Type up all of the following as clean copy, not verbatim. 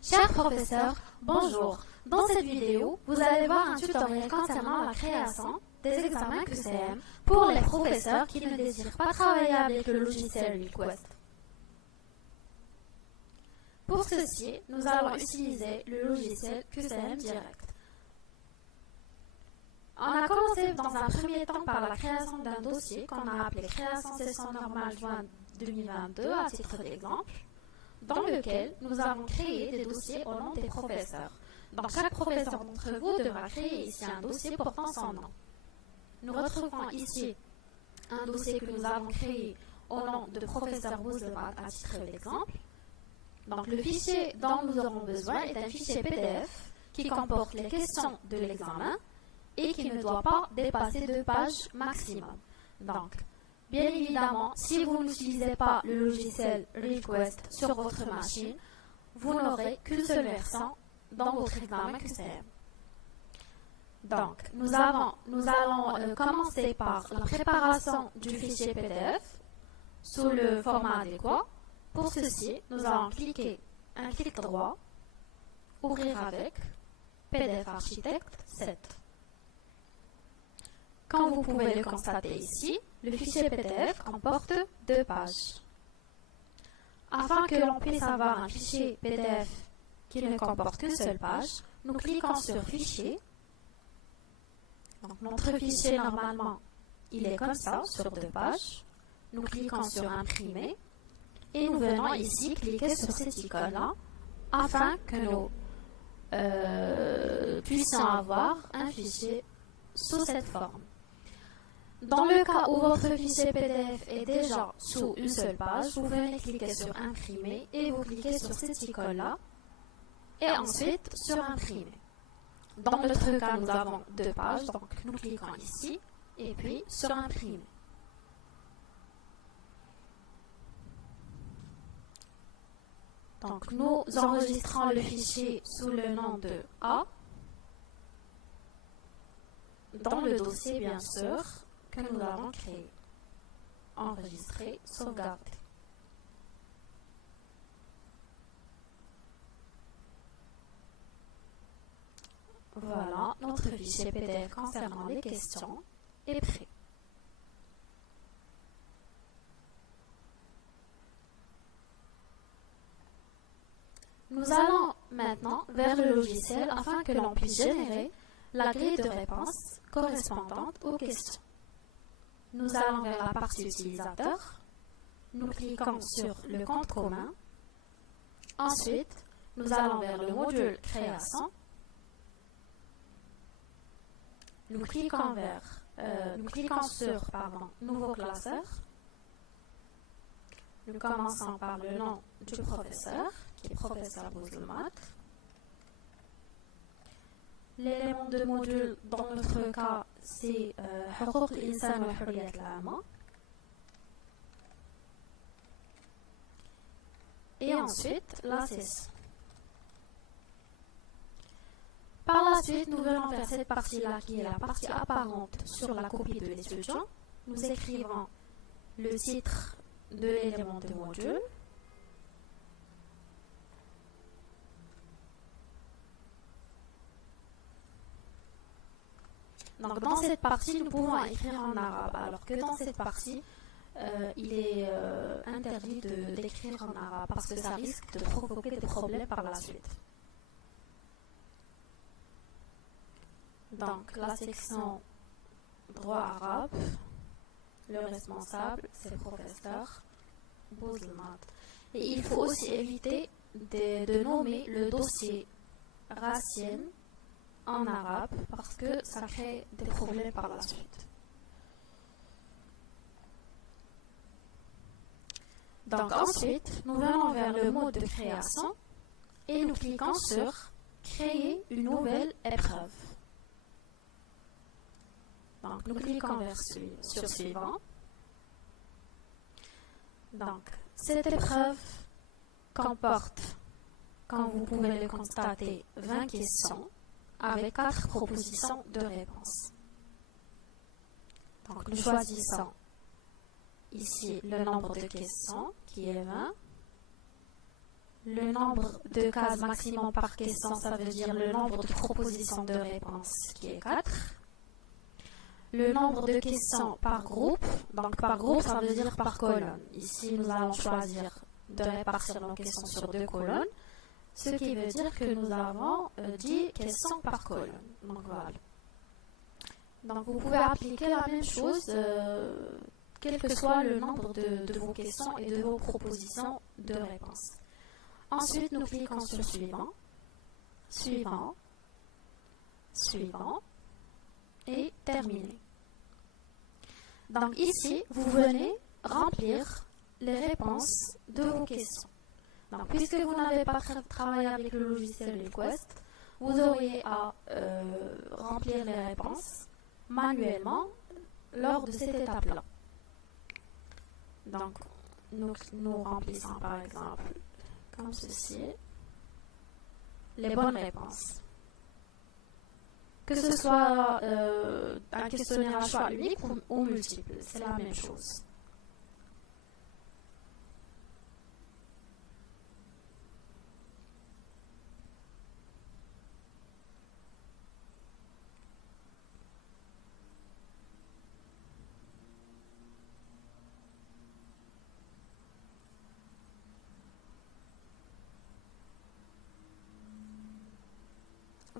Chers professeurs, bonjour. Dans cette vidéo, vous allez voir un tutoriel concernant la création des examens QCM pour les professeurs qui ne désirent pas travailler avec le logiciel Request. Pour ceci, nous allons utiliser le logiciel QCM Direct. On a commencé dans un premier temps par la création d'un dossier qu'on a appelé Création session normale juin 2022 à titre d'exemple, dans lequel nous avons créé des dossiers au nom des professeurs. Donc chaque professeur d'entre vous devra créer ici un dossier portant son nom. Nous retrouvons ici un dossier que nous avons créé au nom de professeur Bouzlemat à titre d'exemple. Donc le fichier dont nous aurons besoin est un fichier PDF qui comporte les questions de l'examen et qui ne doit pas dépasser 2 pages maximum. Donc, bien évidemment, si vous n'utilisez pas le logiciel Request sur votre machine, vous n'aurez qu'une seule version dans votre examen QCM. Donc, nous allons commencer par la préparation du fichier PDF sous le format adéquat. Pour ceci, nous allons cliquer un clic droit, ouvrir avec PDF Architecte 7. Comme vous pouvez le constater ici, le fichier PDF comporte 2 pages. Afin que l'on puisse avoir un fichier PDF qui ne comporte qu'une seule page, nous cliquons sur Fichier. Donc notre fichier, normalement, il est comme ça, sur 2 pages. Nous cliquons sur Imprimer et nous venons ici cliquer sur cette icône-là afin que nous puissions avoir un fichier sous cette forme. Dans le cas où votre fichier PDF est déjà sous une seule page, vous venez cliquer sur Imprimer et vous cliquez sur cette icône-là et ensuite sur Imprimer. Dans notre cas, nous avons 2 pages, donc nous cliquons ici et puis sur Imprimer. Donc nous enregistrons le fichier sous le nom de A dans le dossier bien sûr que nous avons créé, enregistré, sauvegardé. Voilà, notre fichier PDF concernant les questions est prêt. Nous allons maintenant vers le logiciel afin que l'on puisse générer la grille de réponse correspondante aux questions. Nous allons vers la partie utilisateur, nous cliquons sur le compte commun, ensuite nous allons vers le module création, nous cliquons sur nouveau classeur, nous commençons par le nom du professeur, qui est professeur Bouzlemat. L'élément de module, dans notre cas, c'est حقوق الإنسان والحريات العامة. Et ensuite, la session. Par la suite, nous venons vers cette partie-là, qui est la partie apparente sur la copie de l'étudiant. Nous écrivons le titre de l'élément de module. Donc dans cette partie, nous pouvons écrire en arabe, alors que dans cette partie, il est interdit d'écrire en arabe parce que ça risque de provoquer des problèmes par la suite. Donc la section droit arabe, le responsable, c'est le professeur Bouzlemat. Et il faut aussi éviter de nommer le dossier Racine en arabe parce que ça crée des problèmes par la suite. Donc ensuite, nous venons vers le mode de création et nous cliquons sur créer une nouvelle épreuve. Donc nous cliquons sur suivant. Donc cette épreuve comporte, comme vous pouvez le constater, 20 questions avec 4 propositions de réponse. Donc nous choisissons ici le nombre de questions qui est 20, le nombre de cases maximum par question, ça veut dire le nombre de propositions de réponses qui est 4. Le nombre de questions par groupe, donc par groupe ça veut dire par colonne. Ici nous allons choisir de répartir nos questions sur 2 colonnes, ce qui veut dire que nous avons 10 questions par colonne. Donc voilà. Donc vous pouvez appliquer la même chose, quel que soit le nombre de vos questions et de vos propositions de réponses. Ensuite nous cliquons sur suivant, suivant, suivant, et terminer. Donc ici, vous venez remplir les réponses de vos questions. Donc puisque vous n'avez pas travaillé avec le logiciel Request, vous auriez à remplir les réponses manuellement lors de cette étape-là. Donc nous remplissons par exemple comme ceci les bonnes réponses. Que ce soit un questionnaire à choix unique ou multiple, c'est la même chose.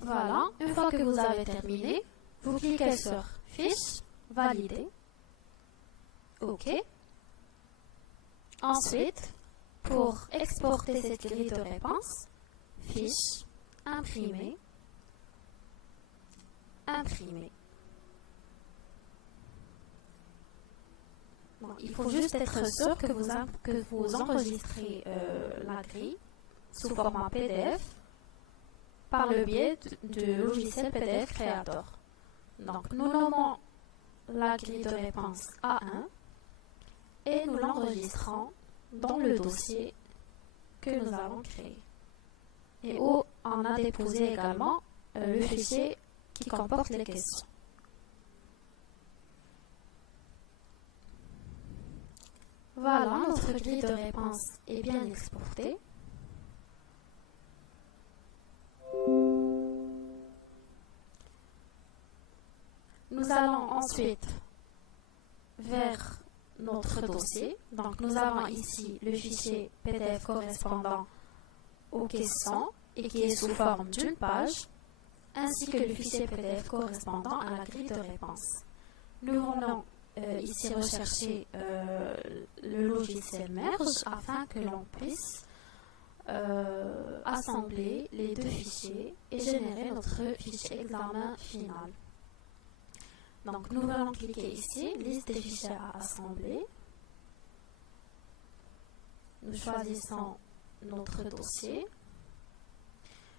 Voilà, une fois que vous avez terminé, vous cliquez sur Fiche, Valider. OK. Ensuite, pour exporter cette grille de réponse, Fiche, Imprimer, Imprimer. Bon, il faut juste être sûr que vous enregistrez la grille sous format PDF par le biais du logiciel PDF Creator. Donc, nous nommons la grille de réponse A1 et nous l'enregistrons dans le dossier que nous avons créé et où on a déposé également le fichier qui comporte les questions. Voilà, notre grille de réponse est bien exportée. Nous allons ensuite vers notre dossier. Donc nous avons ici le fichier PDF correspondant aux questions et qui est sous forme d'une page, ainsi que le fichier PDF correspondant à la grille de réponse. Nous venons ici rechercher le logiciel Merge afin que l'on puisse assembler les deux fichiers et générer notre fichier examen final. Donc nous allons cliquer ici, liste des fichiers à assembler. Nous choisissons notre dossier.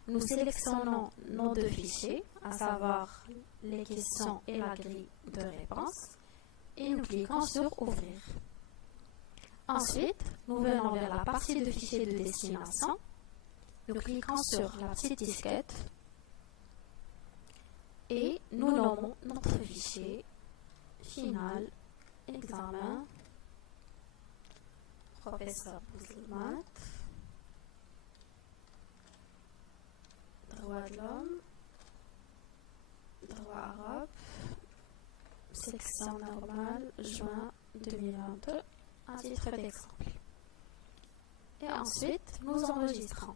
Nous sélectionnons nos deux fichiers, à savoir les questions et la grille de réponse. Et nous cliquons sur Ouvrir. Ensuite, nous venons vers la partie de fichier de destination. Nous cliquons sur la petite disquette et nous nommons notre fichier final examen professeur Bouzlmat, droit de l'homme, droit arabe, section normale, juin 2022, à titre d'exemple. Et ensuite, nous enregistrons.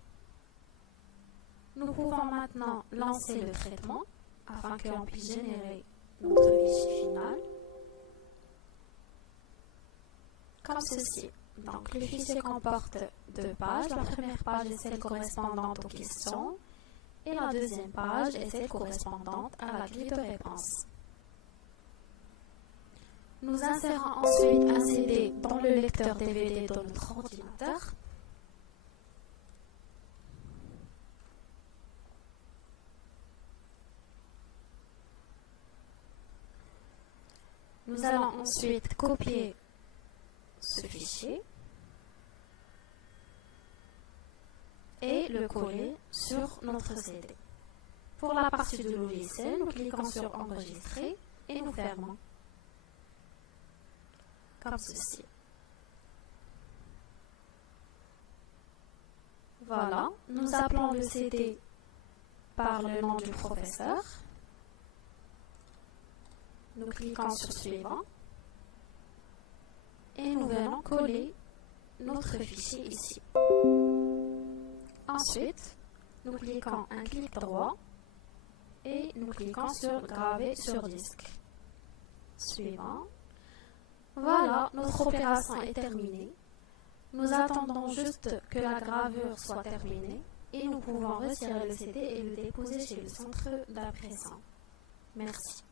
Nous pouvons maintenant lancer le traitement afin que l'on puisse générer notre fichier final. Comme ceci. Donc, le fichier comporte deux pages. La première page est celle correspondante aux questions et la deuxième page est celle correspondante à la grille de réponse. Nous insérons ensuite un CD dans le lecteur DVD de notre ordinateur. Nous allons ensuite copier ce fichier et le coller sur notre CD. Pour la partie du logiciel, nous cliquons sur Enregistrer et nous fermons. Comme ceci. Voilà, nous appelons le CD par le nom du professeur. Nous cliquons sur Suivant et nous venons coller notre fichier ici. Ensuite, nous cliquons un clic droit et nous cliquons sur Graver sur disque. Suivant. Voilà, notre opération est terminée. Nous attendons juste que la gravure soit terminée et nous pouvons retirer le CD et le déposer chez le centre d'impression. Merci.